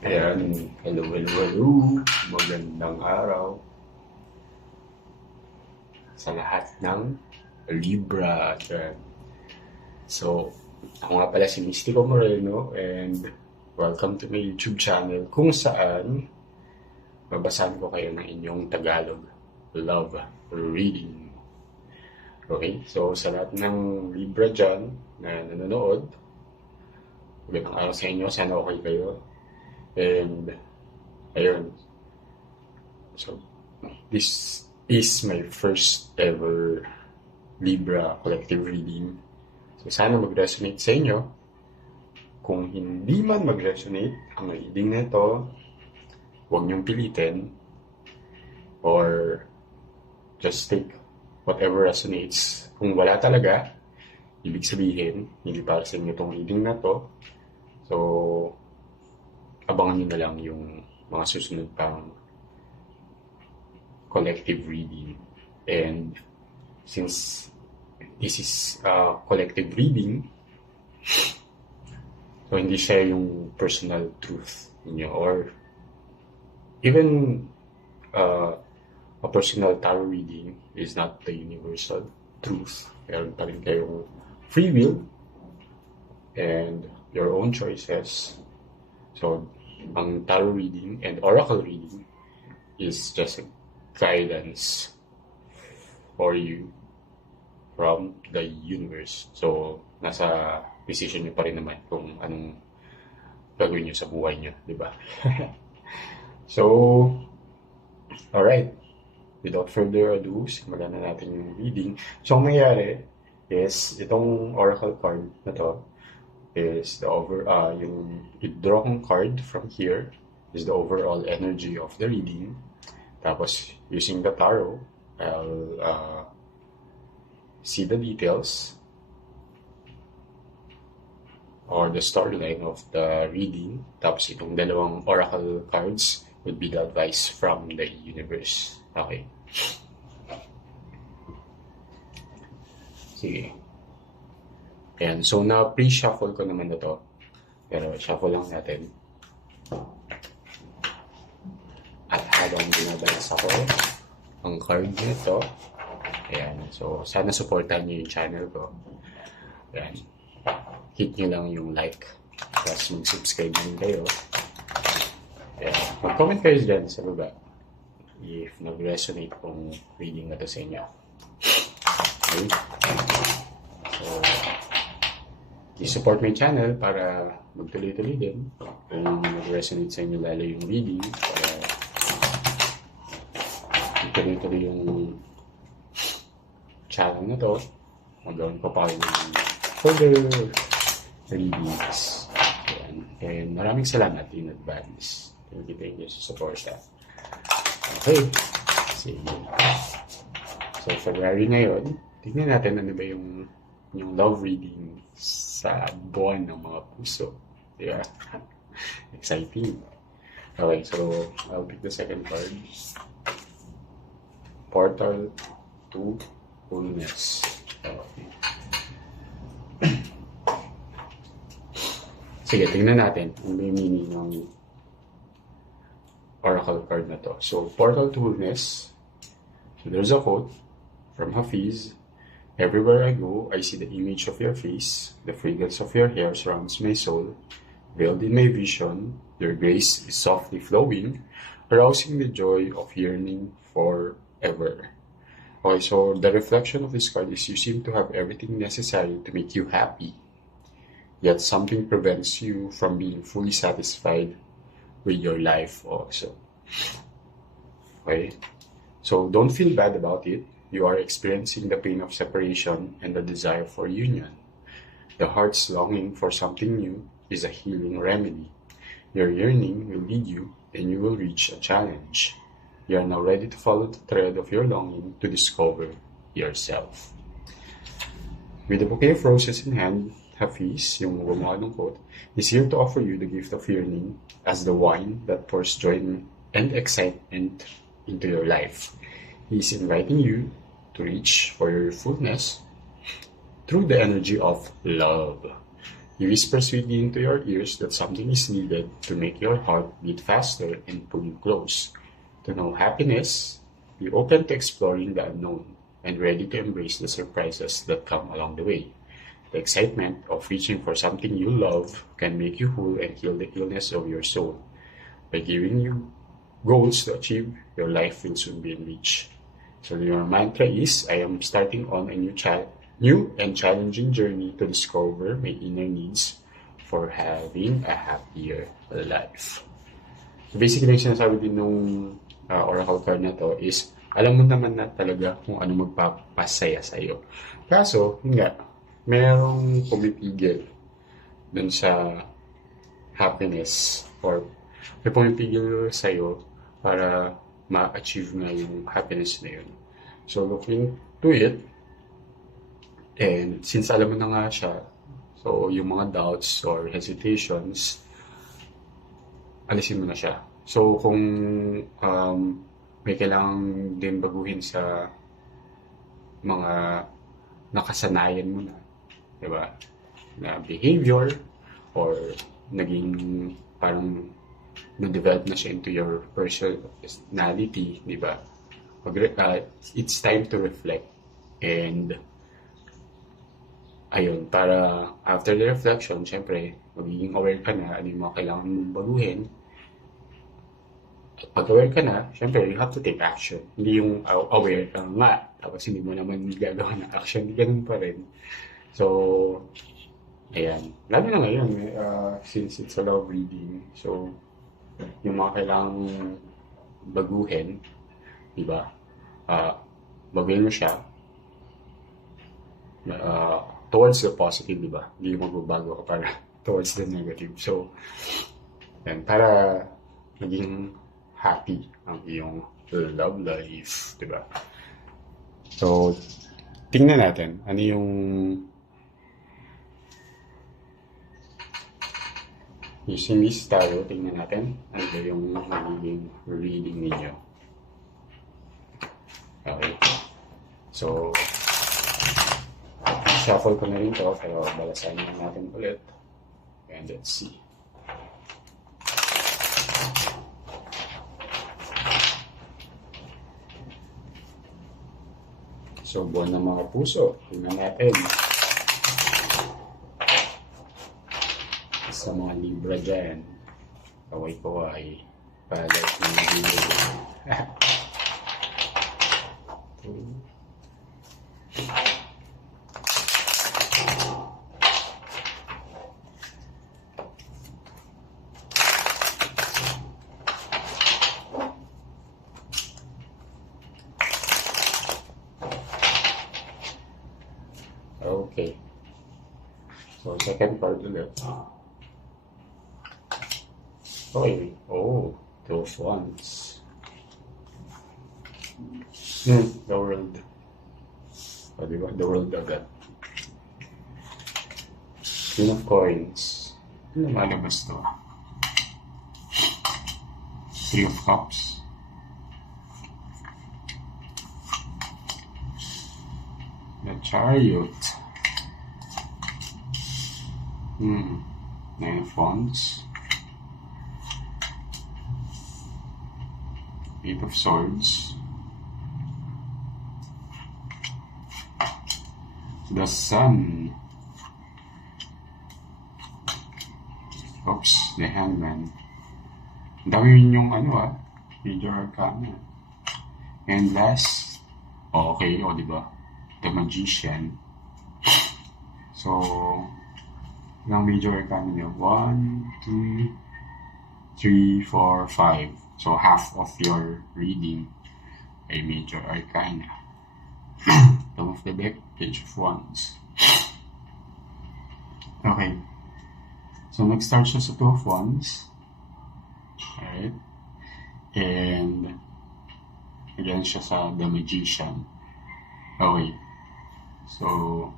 Ayan, hello, hello, hello. Magandang araw sa lahat ng Libra. Ayan. So, ako nga pala si Mystico Moreno and welcome to my YouTube channel kung saan babasahan ko kayo ng inyong Tagalog love reading. Okay, so sa lahat ng Libra dyan na nanonood, magandang araw sa inyo. Sana okay kayo. And ayun, so this is my first ever Libra collective reading. So sana mag-resonate sa inyo. Kung hindi man mag-resonate ang reading na ito, huwag niyong pilitin or just take whatever resonates. Kung wala talaga, ibig sabihin, hindi para sa inyo itong reading na to. So, abangan nyo na lang yung mga susunod pang collective reading. And since this is a collective reading, so hindi siya yung personal truth niyo or even a personal tarot reading is not the universal truth. Meron pa rin kayong free will and your own choices. So, ang tarot reading and oracle reading is just a guidance for you from the universe. So, nasa decision nyo pa rin naman kung anong gagawin nyo sa buhay nyo, di ba? So, alright. Without further ado, simulan na natin yung reading. So, ang nangyari is, itong oracle card na to is the yung i-draw kong card from here is the overall energy of the reading. Tapos, using the tarot, I'll see the details or the storyline of the reading. Tapos, itong dalawang oracle cards would be the advice from the universe. Okay. Sige. Ayan. So, na-pre-shuffle ko naman na to. Pero, shuffle lang natin. At habang binabalasa ko ang card nito. Ayan. So, sana supportan nyo yung channel ko. Ayan. Hit nyo lang yung like. Tapos mag-subscribe din kayo. Ayan. Mag-comment kayo dyan sa baba if nag-resonate kung reading na to sa inyo. Okay? So, i-support my channel para magtuloy-tuloy din. Kung nag-resonate sa inyo lalo yung reading, para magtuloy-tuloy yung channel na to, magawin ko pa kayo ng further readings. Ayan. And maraming salamat in advance. Thank you sa support. Okay. Sige. So, February ngayon, tignan natin ano ba yung love reading sa buwan ng mga puso. Yeah. Exciting. Okay, so I'll pick the second card. Portal to Wholeness. Okay. Sige, tingnan natin ano yung meaning ng oracle card na to. So, Portal to Wholeness. So, there's a quote from Hafiz. Everywhere I go, I see the image of your face. The fragrance of your hair surrounds my soul. Veiled in my vision, your grace is softly flowing, arousing the joy of yearning forever. Okay, so the reflection of this card is you seem to have everything necessary to make you happy. Yet something prevents you from being fully satisfied with your life also. Okay? So don't feel bad about it. You are experiencing the pain of separation and the desire for union. The heart's longing for something new is a healing remedy. Your yearning will lead you and you will reach a challenge. You are now ready to follow the thread of your longing to discover yourself. With a bouquet of roses in hand, Hafiz, yung gumawa ng quote, is here to offer you the gift of yearning as the wine that pours joy and excitement into your life. He is inviting you to reach for your fullness through the energy of love. He whispers sweetly into your ears that something is needed to make your heart beat faster and pull you close. To know happiness, be open to exploring the unknown and ready to embrace the surprises that come along the way. The excitement of reaching for something you love can make you whole and heal the illness of your soul. By giving you goals to achieve, your life will soon be in reach. So your mantra is, I am starting on a new and challenging journey to discover my inner needs for having a happier life. So basically, yung sinasabi din nung oracle card na to is, alam mo naman na talaga kung ano magpapasaya sa'yo. Kaso, nga, merong pumipigil dun sa happiness or may pumipigil sa'yo para ma-achieve na yung happiness na yun. So, looking to it, and since alam mo na nga siya, so yung mga doubts or hesitations, alisin mo na siya. So, kung may kailangang din baguhin sa mga nakasanayan mo na, diba? Na behavior or naging parang na-develop na siya into your personality, diba? It's time to reflect and ayun, para after the reflection, syempre, magiging aware ka na ano yung mga kailangan mong baguhin. At pag aware ka na, syempre, you have to take action. Hindi yung aware ka nga, tapos hindi mo naman gagawa ng action, hindi ganun pa rin. So, ayan. Lalo na ngayon, since it's a love reading, so, yung mga kailangang baguhin, diba? Baguhin mo siya, towards the positive, diba? Hindi magbabago ka para towards the negative. So, yan, para maging happy ang iyong love life, diba? So, tingnan natin, ano yung using this tarot, tingnan natin ano yung magiging reading ninyo. Okay. So, shuffle ko na rin ito, pero balasahin na natin ulit. And let's see. So, buwan ng mga puso. Tingnan natin. Sa mga Libra dyan. Kaway-kaway. Palat ng video. Okay. So, second card ulit. Okay. Oh, Two of Wands. The World. O, diba? The World agad. Queen of Coins. Ano malabas to? Three of Cups. The Chariot. Nine of Wands. Eight of Swords. The Sun. Oops, the Hangman. Ang dami yun yung Major Arcana. And last, okay, diba? The Magician. So, ilang Major Arcana niyo? 1, 2, 3, 4, 5. So, half of your reading ay Major Arcana. Top of the deck, Page of Wands. Okay. So, nag-start siya sa Two of Wands. Alright. And, again siya sa The Magician. Okay. So,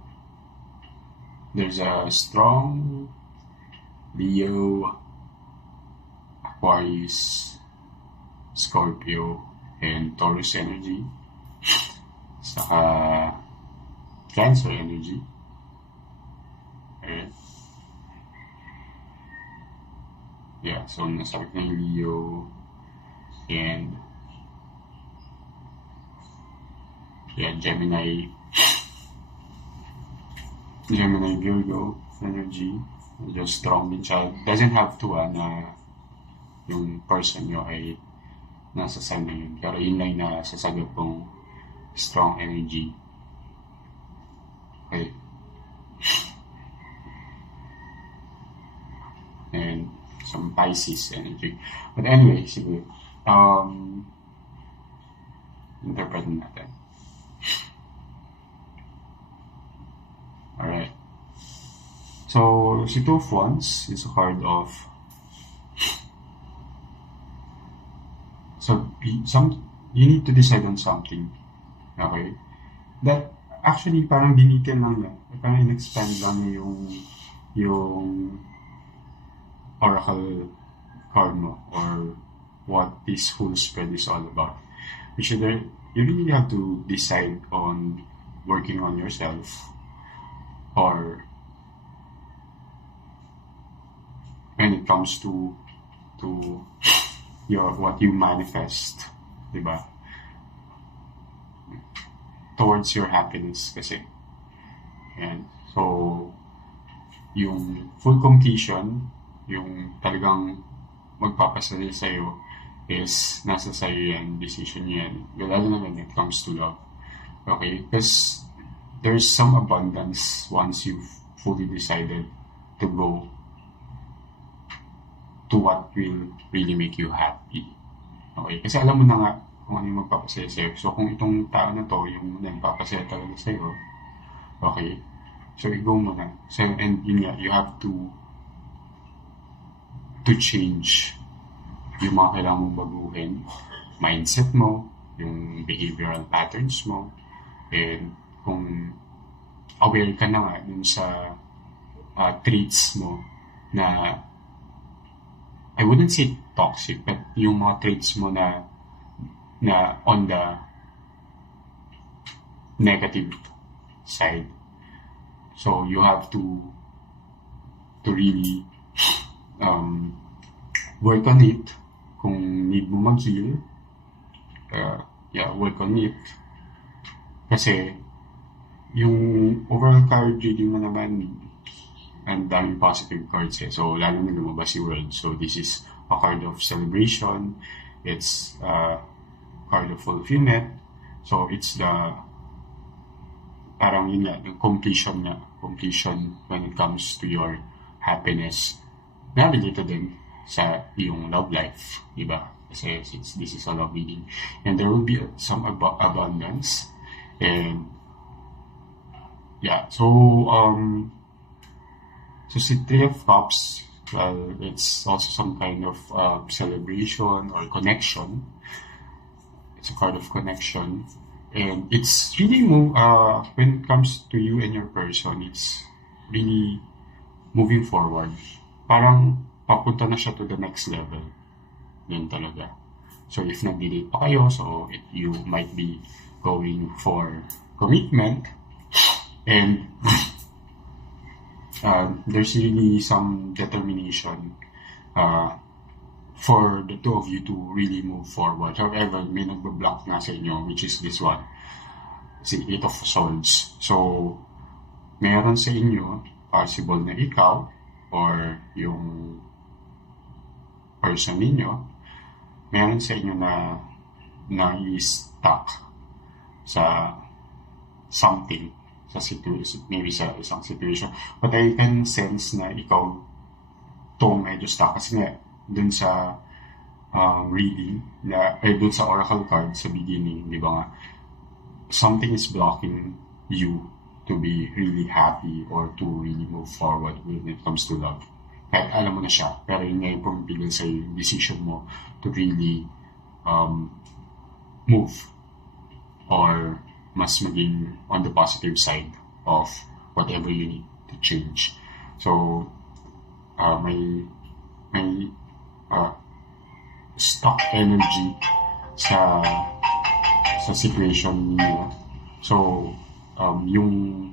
there's a strong Leo, Aquarius, Scorpio, and Taurus energy. Saka Cancer energy. Alright. Yeah, so nasabit na yung Leo and Gemini Virgo energy. Medyo strong din siya. Doesn't have to na yung person nyo ay nasa sign na yun. Pero yun lang na sasagap kong strong energy. Okay. And some Pisces energy. But anyway, sige. Interpret natin. Alright. So, si Two of Wands is a card of you need to decide on something. Okay? That actually parang dinitin lang niya. Parang in-expand lang niya yung oracle card mo or what this whole spread is all about. Which you really have to decide on working on yourself or when it comes to what you manifest, diba? Towards your happiness kasi. And so, yung full completion, yung talagang magpapasali sa'yo is nasa sa'yo yan, decision yan. Lalo na when it comes to love. Okay? Because there's some abundance once you've fully decided to go to what will really make you happy. Okay? Kasi alam mo na nga kung ano yung magpapasaya sa'yo. So, kung itong tao na to, yung nagpapasaya talaga sa'yo, okay? So, i-go mo na. So, and yun nga, you have to change yung mga kailangan mong baguhin. Mindset mo, yung behavioral patterns mo, and kung aware ka na nga dun sa traits mo na I wouldn't say toxic, but yung mga traits mo na on the negative side. So you have to really work on it. Kung need mo mag-heal, work on it. Kasi yung overall card reading mo naman, ang daming positive cards eh. So, lalo na lumabas si World. So, this is a card of celebration. It's a card of fulfillment. So, it's parang yun nga, the completion niya. Completion when it comes to your happiness. Na related din sa iyong love life. Diba? Kasi this is a love reading. And there will be some abundance. And, yeah. So, si Three of Cups, well, it's also some kind of celebration or connection. It's a card of connection. And it's really when it comes to you and your person, it's really moving forward. Parang papunta na siya to the next level. Yun talaga. So if nag-delete pa kayo, so you might be going for commitment. And there's really some determination for the two of you to really move forward. However, may nagbe-block nga sa inyo, which is this one, si Eight of Swords. So, meron sa inyo, possible na ikaw or yung person ninyo, meron sa inyo na i-stuck sa something, sa situation, maybe sa isang situation. But I can sense na ikaw tong medyo stuck kasi nga dun sa reading, dun sa oracle card sa beginning, di ba nga, something is blocking you to be really happy or to really move forward when it comes to love. Kahit alam mo na siya, pero yun nga yung pumipigil sa yung decision mo to really move or mas maging on the positive side of whatever you need to change. So, may stuck energy sa situation niyo. So, yung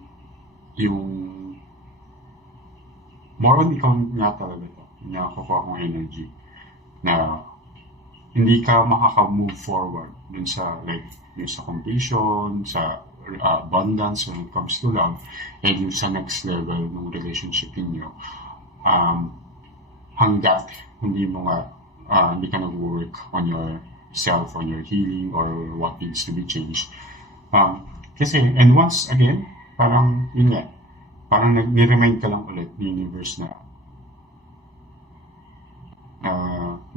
more on ikaw nga talaga to. nakukuha kong energy na hindi ka makaka-move forward dun sa like yung sa completion, sa abundance when it comes to love, and yung sa next level ng relationship niyo, hanggat hindi mo nga hindi ka nag-work on yourself, on your healing or what needs to be changed. Kasi, and once again, parang yun nga, parang ni-remind ka lang ulit ni universe na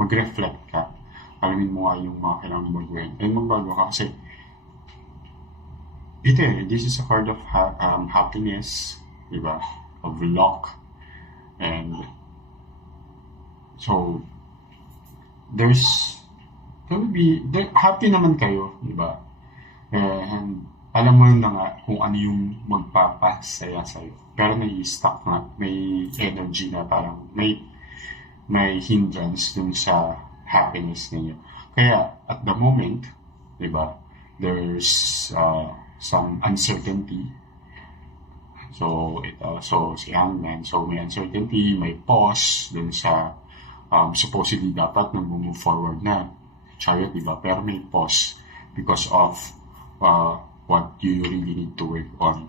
mag-reflect ka. Alamin mo nga yung mga kailangan mo gawin. And magbago ka kasi this is a card of happiness, diba? Of luck. And so, happy naman kayo, diba? And alam mo na nga kung ano yung magpapasaya sa'yo. Pero stuck na, may energy na parang may hindrance dun sa happiness ninyo. Kaya, at the moment, diba, there's some uncertainty. So, si Hangman, so may uncertainty, may pause dun sa supposedly dapat nag-move forward na Chariot, diba? Pero may pause because of what you really need to work on.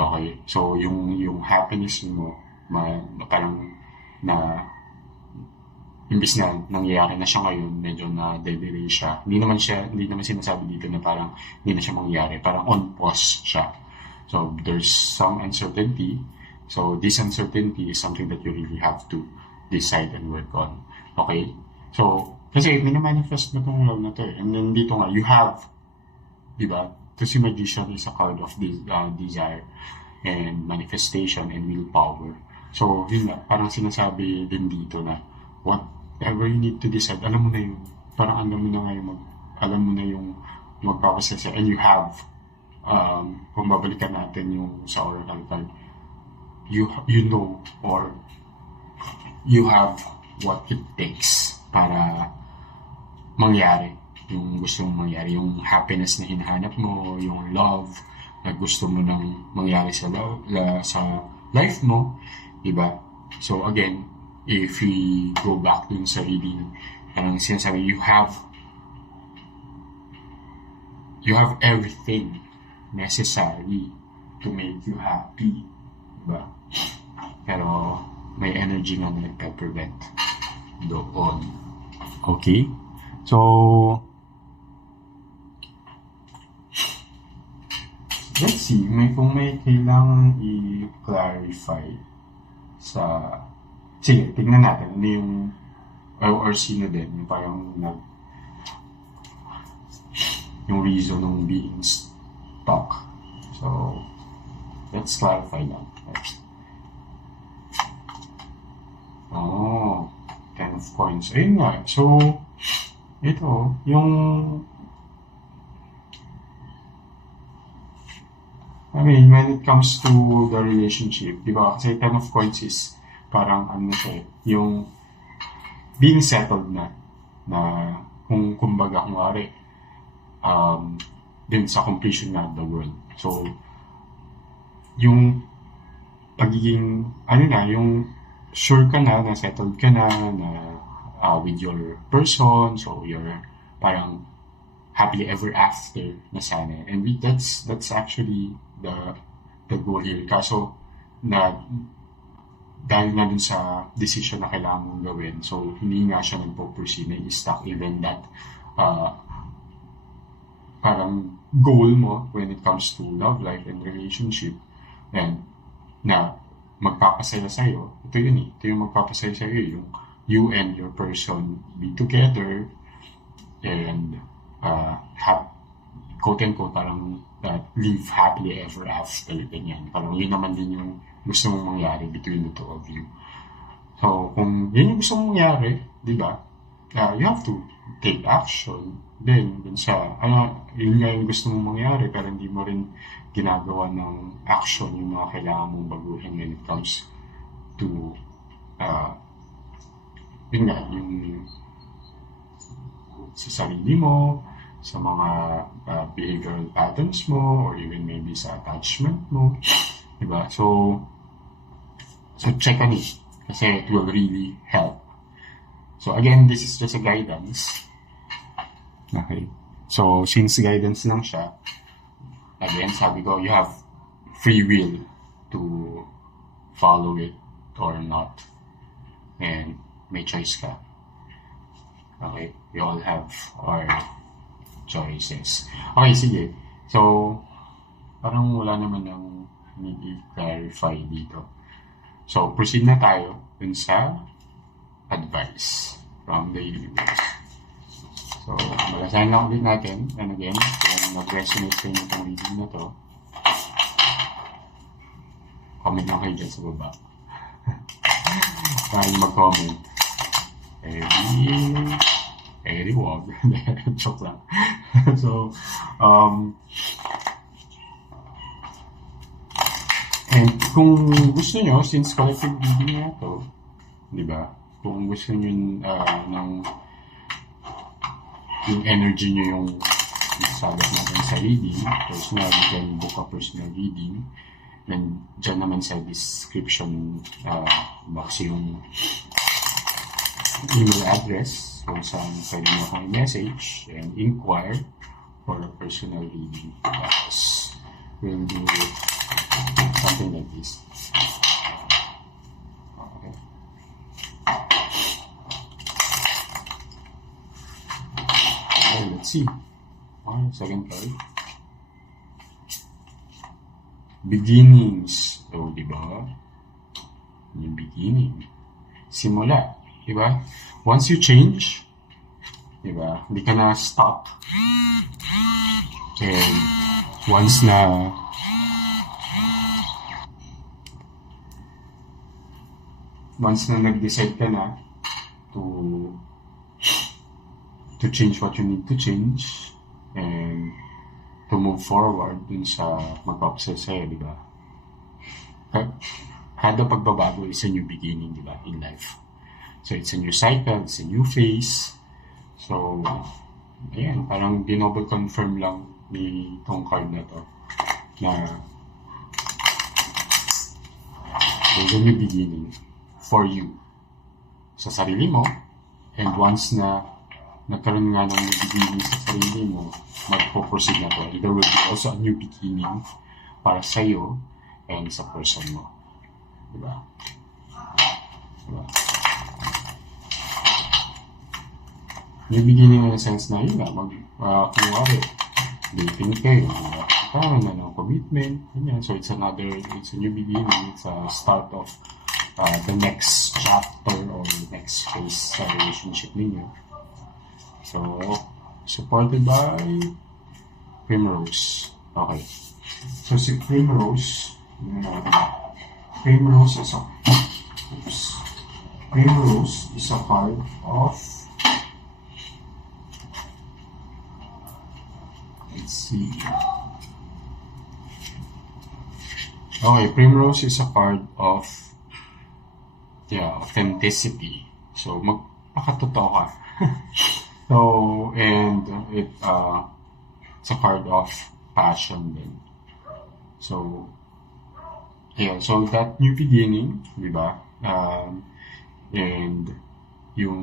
Okay? So, yung happiness mo, parang imbis na nangyayari na siya ngayon, medyo na-delay siya. Hindi naman sinasabi dito na parang hindi na siya mangyayari. Parang on pause siya. So, there's some uncertainty. So, this uncertainty is something that you really have to decide and work on. Okay? So, kasi minimanifest mo itong love na to eh. And then dito nga, you have, diba? To si Magician is a card of desire and manifestation and willpower. So, yun nga, parang sinasabi din dito na whatever you need to decide, alam mo na yun. Parang alam mo na yung magpapasaya. And you have, kung babalikan natin yung sa oracle card, you know or you have what it takes para mangyari yung gusto mong mangyari, yung happiness na hinahanap mo, yung love na gusto mo nang mangyari sa life mo, diba? So again, if we go back dun sa reading, parang sinasabi, you have everything necessary to make you happy, diba? Pero may energy na nagka-prevent doon. Okay? So, let's see, kung may kailangan i-clarify sa... Sige, tignan natin ano yung... Or sino din, yung parang yung reason ng being stuck. So, let's clarify that. Oh, 10 of coins. Ayun nga. So, ito, yung... I mean, when it comes to the relationship, di ba? Kasi 10 of coins is parang ano siya, yung being settled na kumbaga kunwari din sa completion na the world. So, yung pagiging, yung sure ka na settled ka na with your person, so you're parang happily ever after na sana. And that's actually the goal here. Kaso, dahil na dun sa decision na kailangan mong gawin, so hindi nga siya nagpo-pursue, na i-stuck even that parang goal mo when it comes to love life and relationship, and na magpapasaya sa'yo, ito yung magpapasaya sa'yo, yung you and your person be together and quote-unquote parang live happily ever after, ganyan. Parang yun naman din yung gusto mong mangyari between the two of you. So, kung yun yung gusto mong mangyari, di ba, you have to take action din sa, yun nga yung gusto mong mangyari, pero hindi mo rin ginagawa ng action yung mga kailangan mong baguhin when it comes to, yun nga, yung sa sarili mo, sa mga behavioral patterns mo, or even maybe sa attachment mo, diba? So check Kasi it will really help. So again, this is just a guidance. Okay. So since guidance lang siya, again, sabi ko, you have free will to follow it or not. And may choice ka. Okay? We all have our choices. Okay, sige. So, parang wala naman ang i-clarify dito. So, proceed na tayo dun sa advice from the universe. So, malasahin lang ulit natin. And again, kung nag-resonate sa inyo itong reading na to, comment lang kayo dyan sa baba. Tayo mag-comment. Wag. Joke lang. So, and kung gusto nyo, since collective reading na to, di ba? Kung gusto nyo yung energy nyo yung sagot natin sa reading, personal, you can book a personal reading. Then, dyan naman sa description box yung email address kung saan pwede nyo akong message and inquire for a personal reading. Tapos, we'll do something like this. Okay. Okay, let's see. Okay, second card. Beginnings. So, di ba? Yung beginning. Simula. Di ba? Once you change, di ba? Hindi ka na stop. And once na nag-decide ka na to change what you need to change and to move forward dun sa mag-obsess sa'yo, di ba? Kada pagbabago is a new beginning, di ba, in life. So, it's a new cycle, it's a new phase. So, ayan, parang dinoble confirm lang ni itong card na to na there's a new beginning for you sa sarili mo, and once na nagkaroon nga ng new beginning sa sarili mo, magpo-proceed na to. There will be also a new beginning para sa'yo and sa person mo. Diba? Diba? New beginning in a sense na yun nga, kung wari, dating kayo, diba? Parang na ng commitment, ganyan. So it's a new beginning, it's a start of the next chapter or next phase sa relationship ninyo. So, supported by Primrose. Okay. So, si Primrose is a card of, let's see. Okay, Primrose is a card of authenticity. So, magpakatotoo ka. So, and it's a card of passion din. So, yeah, so that new beginning, di ba? And yung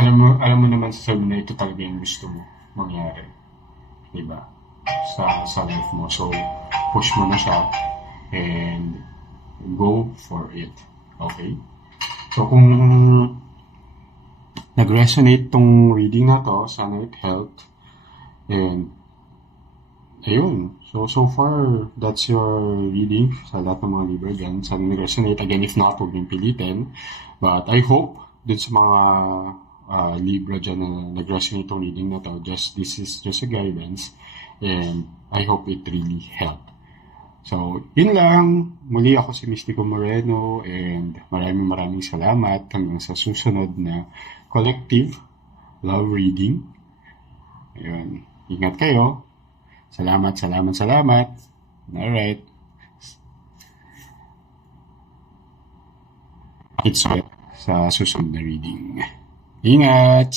alam mo naman sa sabi na ito talaga yung gusto mo mangyari. Di ba? Sa life mo. So, push mo na siya and go for it. Okay? So, kung nag-resonate tong reading na to, sana it helped. And, ayun. So far, that's your reading sa lahat ng mga Libra dyan. Sana nag-resonate. Again, if not, huwag niyong pilitin. But I hope, dun sa mga Libra dyan na nag-resonate tong reading na to, this is just a guidance. And I hope it really helped. So, yun lang. Muli ako si Mystico Moreno and maraming salamat hanggang sa susunod na collective love reading. Ayun. Ingat kayo. Salamat. Alright. It's sa susunod na reading. Ingat!